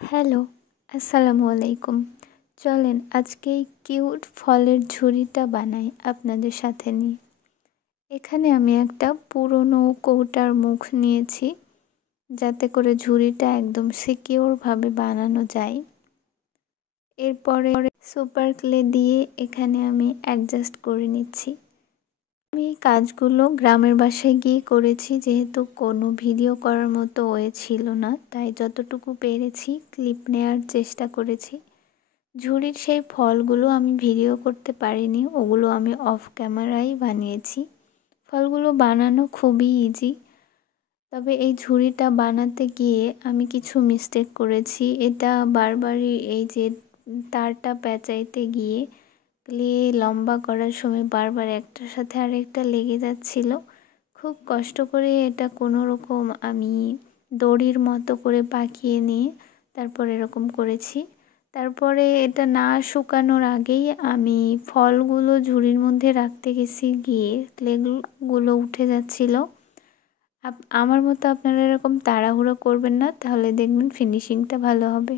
Hello, আসসালামু আলাইকুম। চলেন আজকে এই কিউট ফলের ঝুড়িটা বানাই আপনাদের সাথে নিয়ে। এখানে আমি একটা পুরনো কৌটার মুখ নিয়েছি, যাতে করে ঝুড়িটা একদম সিকিউরভাবে বানানো যায়। এরপরে সুপার ক্লে দিয়ে এখানে আমি অ্যাডজাস্ট করে নিচ্ছি। আমি এই কাজগুলো গ্রামের বাসায় গিয়ে করেছি, যেহেতু কোনো ভিডিও করার মতো ওয়ে ছিল না, তাই যতটুকু পেরেছি ক্লিপ নেয়ার চেষ্টা করেছি। ঝুড়ির সেই ফলগুলো আমি ভিডিও করতে পারিনি, ওগুলো আমি অফ ক্যামেরাই বানিয়েছি। ফলগুলো বানানো খুবই ইজি, তবে এই ঝুড়িটা বানাতে গিয়ে আমি কিছু মিস্টেক করেছি। এটা বারবারই এই যে তারটা পেঁচাইতে গিয়ে ক্লে লম্বা করার সময় বারবার একটার সাথে আরেকটা লেগে যাচ্ছিল। খুব কষ্ট করে এটা কোনো রকম আমি দড়ির মতো করে পাকিয়ে নিয়ে তারপর এরকম করেছি। তারপরে এটা না শুকানোর আগেই আমি ফলগুলো ঝুড়ির মধ্যে রাখতে গেছি, গিয়ে ক্লেগুলো উঠে যাচ্ছিল। আমার মতো আপনারা এরকম তাড়াহুড়ো করবেন না, তাহলে দেখবেন ফিনিশিংটা ভালো হবে।